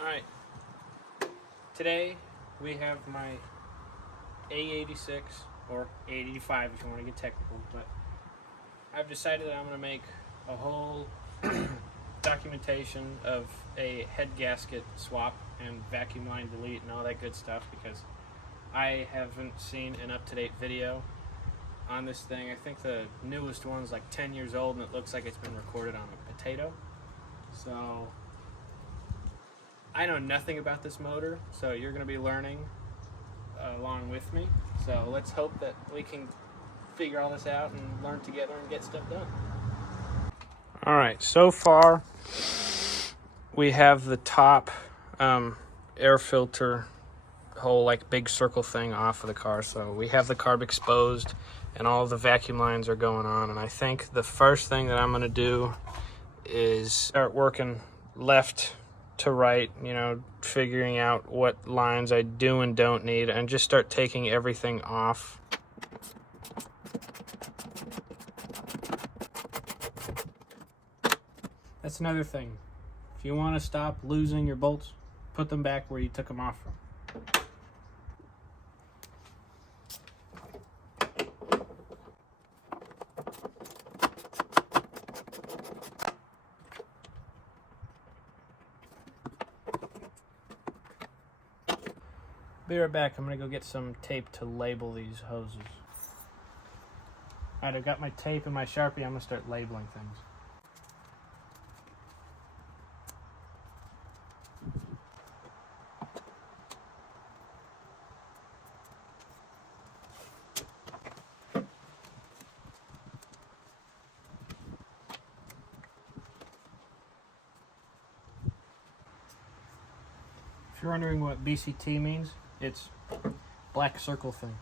Alright, today we have my A86, or A85 if you want to get technical, but I've decided that I'm going to make a whole documentation of a head gasket swap and vacuum line delete and all that good stuff, because I haven't seen an up-to-date video on this thing. I think the newest one's like 10 years old and it looks like it's been recorded on a potato. So I know nothing about this motor, so you're going to be learning along with me. So let's hope that we can figure all this out and learn together and get stuff done. Alright, so far we have the top air filter whole like big circle thing off of the car. So we have the carb exposed and all of the vacuum lines are going on, and I think the first thing that I'm going to do is start working left to right, you know, figuring out what lines I do and don't need, and just start taking everything off. That's another thing. If you want to stop losing your bolts, put them back where you took them off from. Be right back. I'm going to go get some tape to label these hoses. Alright, I've got my tape and my Sharpie. I'm going to start labeling things. If you're wondering what BCT means, it's black circle thing.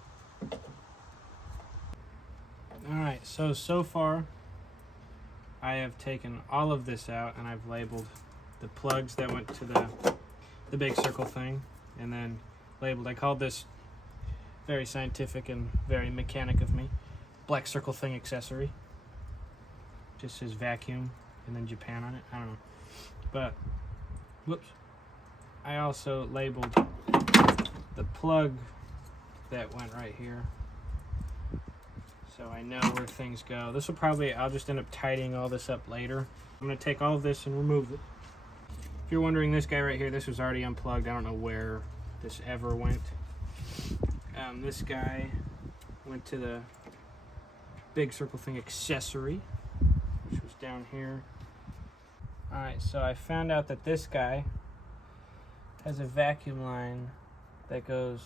Alright, so far I have taken all of this out and I've labeled the plugs that went to the big circle thing, and then labeled, I called this very scientific and very mechanic of me, black circle thing accessory. Just says vacuum and then Japan on it. I don't know. But, whoops. I also labeled the plug that went right here, so I know where things go. This will probably, I'll just end up tidying all this up later. I'm going to take all of this and remove it. If you're wondering, this guy right here, this was already unplugged. I don't know where this ever went. This guy went to the big circle thing accessory, which was down here. Alright, so I found out that this guy has a vacuum line that goes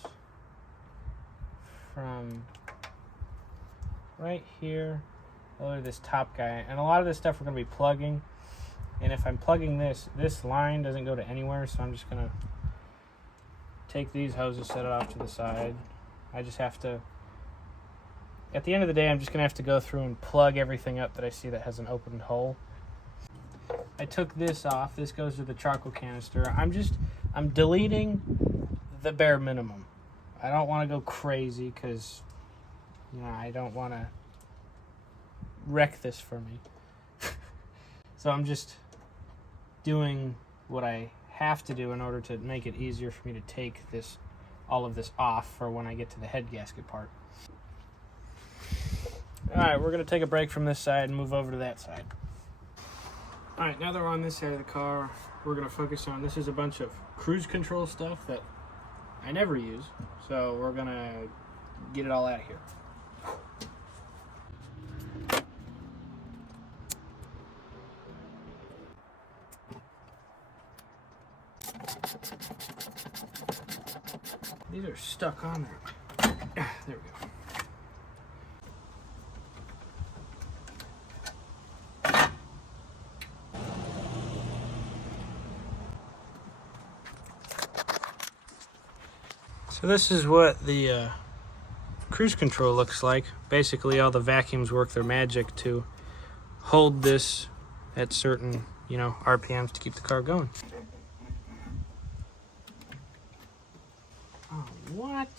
from right here over to this top guy, and a lot of this stuff we're going to be plugging, and if I'm plugging this line doesn't go to anywhere, so I'm just going to take these hoses, set it off to the side. I just have to, at the end of the day, I'm just going to have to go through and plug everything up that I see that has an opened hole. I took this off. This goes to the charcoal canister. I'm deleting the bare minimum. I don't want to go crazy because, you know, I don't want to wreck this for me. So I'm just doing what I have to do in order to make it easier for me to take all of this off for when I get to the head gasket part. Alright, we're going to take a break from this side and move over to that side. Alright, now that we're on this side of the car, we're going to focus on, this is a bunch of cruise control stuff that I never use, so we're going to get it all out of here. These are stuck on there. There we go. So this is what the cruise control looks like. Basically all the vacuums work their magic to hold this at certain, you know, RPMs to keep the car going. Oh, what?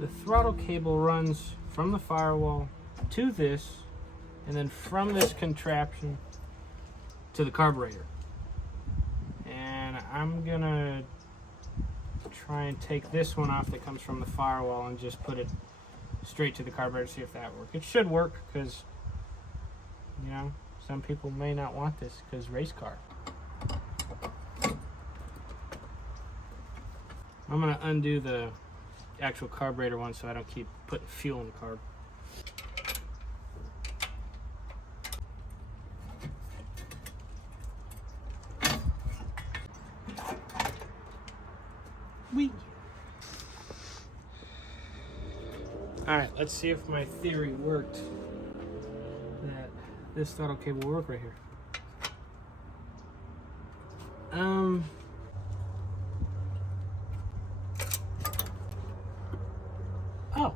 The throttle cable runs from the firewall to this, and then from this contraption to the carburetor. And I'm gonna try and take this one off that comes from the firewall and just put it straight to the carburetor to see if that works. It should work because, you know, some people may not want this because race car. I'm gonna undo the actual carburetor one so I don't keep putting fuel in the carb. Whee! Alright, let's see if my theory worked. That this throttle cable will work right here. Oh.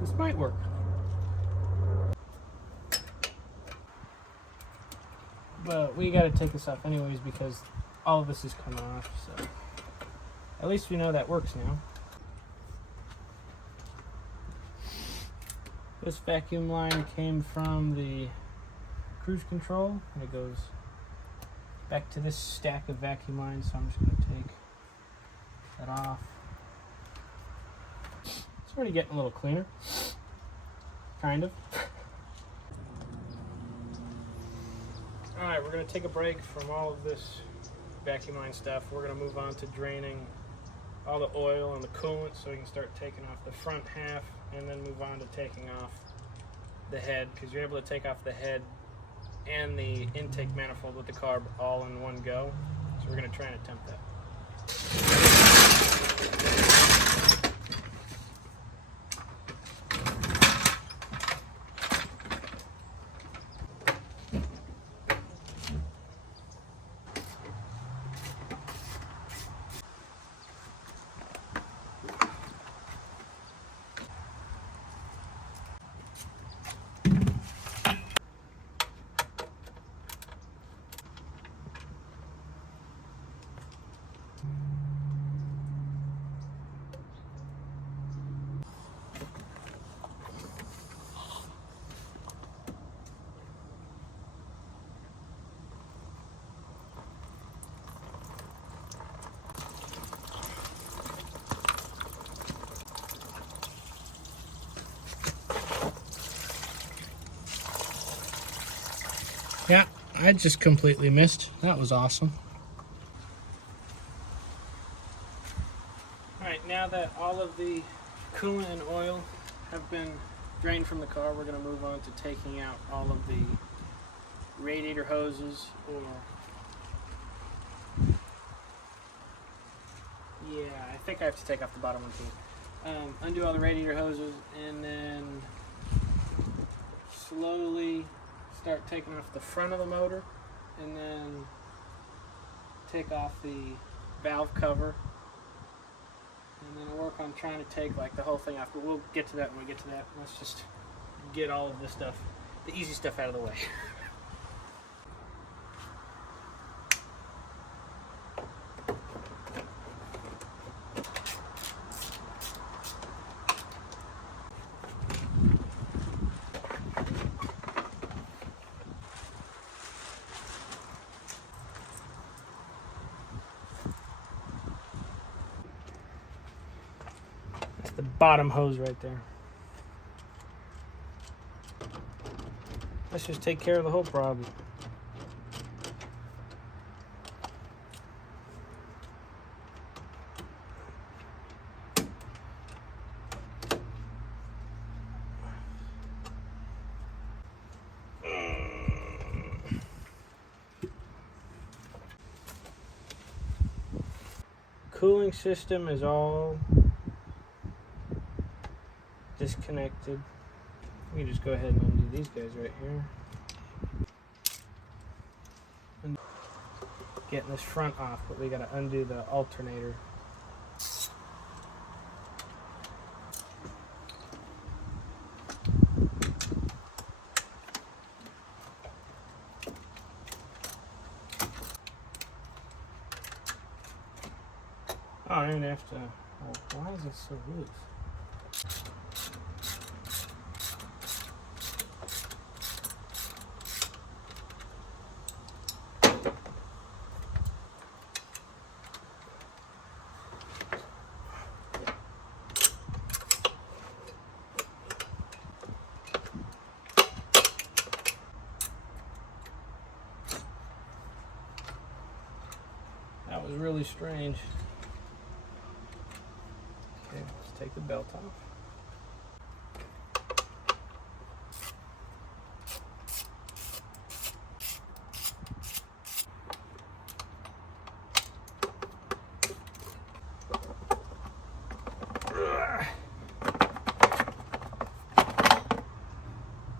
This might work. But we gotta take this off anyways because all of this is coming off, so at least we know that works now. This vacuum line came from the cruise control and it goes back to this stack of vacuum lines, so I'm just going to take that off. It's already getting a little cleaner, kind of. Alright, we're going to take a break from all of this vacuum line stuff. We're going to move on to draining all the oil and the coolant so we can start taking off the front half and then move on to taking off the head, because you're able to take off the head and the intake manifold with the carb all in one go. So we're going to try and attempt that. Yeah, I just completely missed. That was awesome. Alright, now that all of the coolant and oil have been drained from the car, we're going to move on to taking out all of the radiator hoses, or yeah, I think I have to take off the bottom one too. Undo all the radiator hoses and then slowly start taking off the front of the motor and then take off the valve cover and then work on trying to take like the whole thing off, but we'll get to that when we get to that. Let's just get all of this stuff, the easy stuff, out of the way. The bottom hose right there. Let's just take care of the whole problem. Cooling system is all disconnected. We can just go ahead and undo these guys right here. And getting this front off, but we gotta undo the alternator. Oh, I didn't have to. Oh, why is it so loose? was really strange. Okay, let's take the belt off.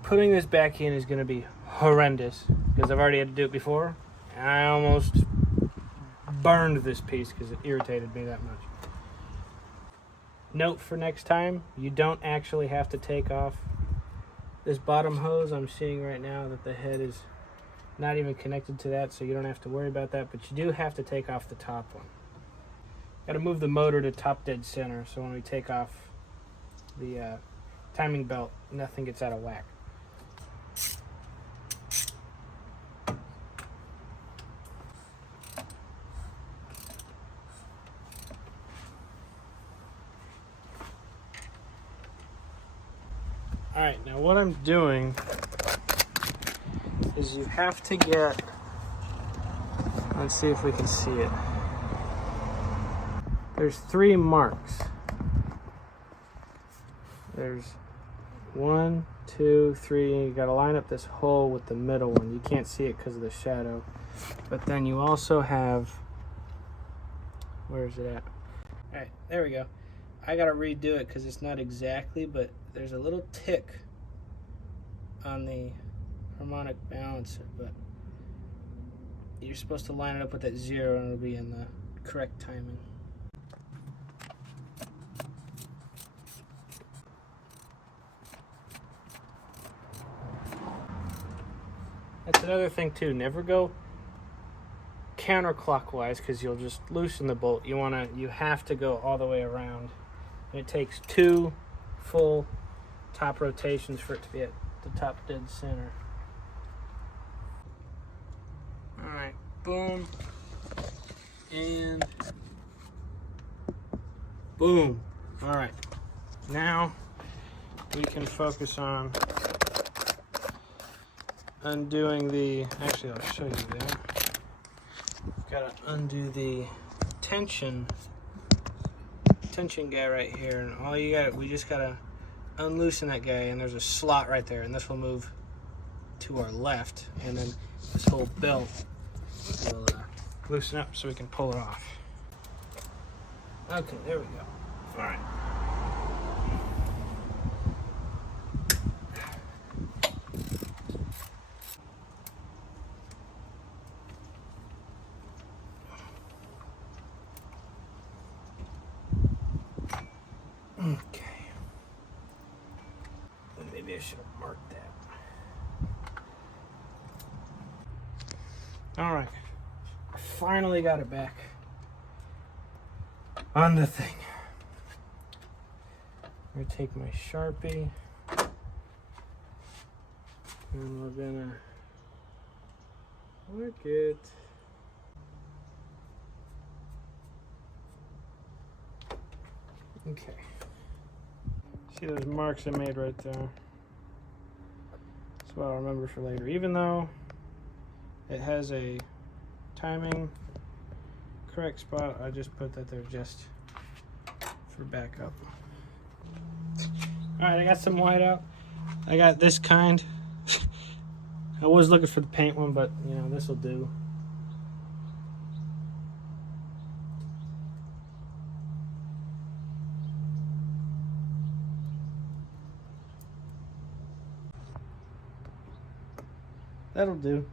Putting this back in is going to be horrendous because I've already had to do it before. And I almost burned this piece because it irritated me that much. Note for next time, you don't actually have to take off this bottom hose. I'm seeing right now that the head is not even connected to that, so you don't have to worry about that, but you do have to take off the top one. Got to move the motor to top dead center, so when we take off the timing belt, nothing gets out of whack. Alright, now what I'm doing is you have to get, let's see if we can see it. There's 3 marks. There's 1, 2, 3, and you gotta line up this hole with the middle one. You can't see it because of the shadow. But then you also have, where's it at? Alright, there we go. I gotta redo it because it's not exactly, but there's a little tick on the harmonic balancer, but you're supposed to line it up with that 0 and it'll be in the correct timing. That's another thing too, never go counterclockwise because you'll just loosen the bolt. You have to go all the way around. And it takes 2 full top rotations for it to be at the top dead center. Alright, boom, and boom. Alright, now we can focus on undoing the, actually I'll show you that. Gotta undo the tension guy right here, and we just gotta unloosen that guy, and there's a slot right there, and this will move to our left, and then this whole belt will loosen up so we can pull it off. Okay, there we go. All right. Okay. Maybe I should have marked that. All right. I finally got it back on the thing. I'm gonna take my Sharpie and we're gonna mark it. Okay. See those marks I made right there? That's what I'll remember for later. Even though it has a timing correct spot, I just put that there just for backup. Alright, I got some white out. I got this kind. I was looking for the paint one, but you know, this will do. That'll do.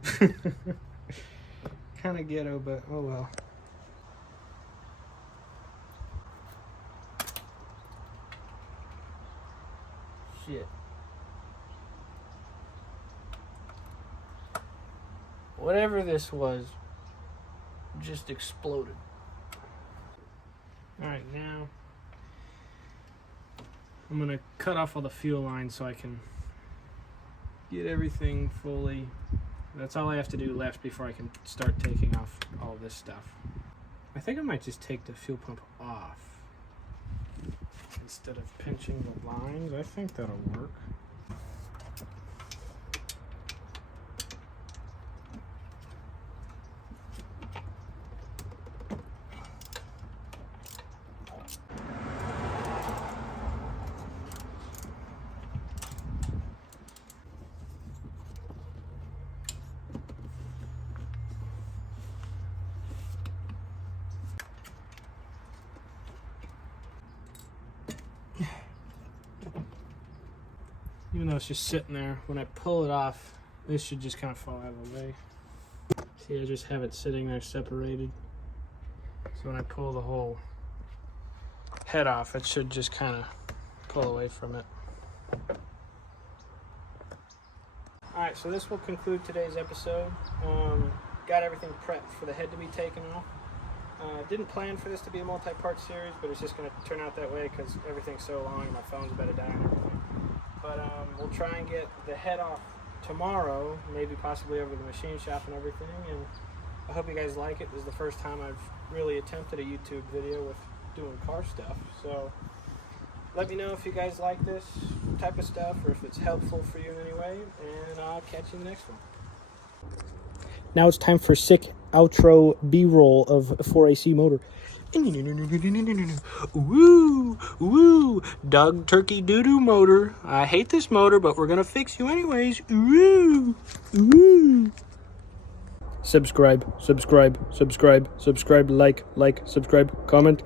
Kind of ghetto, but oh well. Shit. Whatever this was just exploded. Alright, now I'm gonna cut off all the fuel lines so I can get everything fully. That's all I have to do left before I can start taking off all this stuff. I think I might just take the fuel pump off instead of pinching the lines. I think that'll work. even though it's just sitting there, when I pull it off, this should just kind of fall out of the way. See, I just have it sitting there separated. So when I pull the whole head off, it should just kind of pull away from it. Alright, so this will conclude today's episode. Got everything prepped for the head to be taken off. Didn't plan for this to be a multi-part series, but it's just going to turn out that way because everything's so long and my phone's about to die and everything. But we'll try and get the head off tomorrow, maybe possibly over the machine shop and everything. And I hope you guys like it. This is the first time I've really attempted a YouTube video with doing car stuff. So let me know if you guys like this type of stuff or if it's helpful for you in any way, and I'll catch you in the next one. Now it's time for sick outro B-roll of a 4AC motor. Woo, woo, dog turkey doo-doo motor. I hate this motor, but we're gonna fix you anyways. Woo, woo. Subscribe, subscribe, subscribe, subscribe, like, subscribe, comment.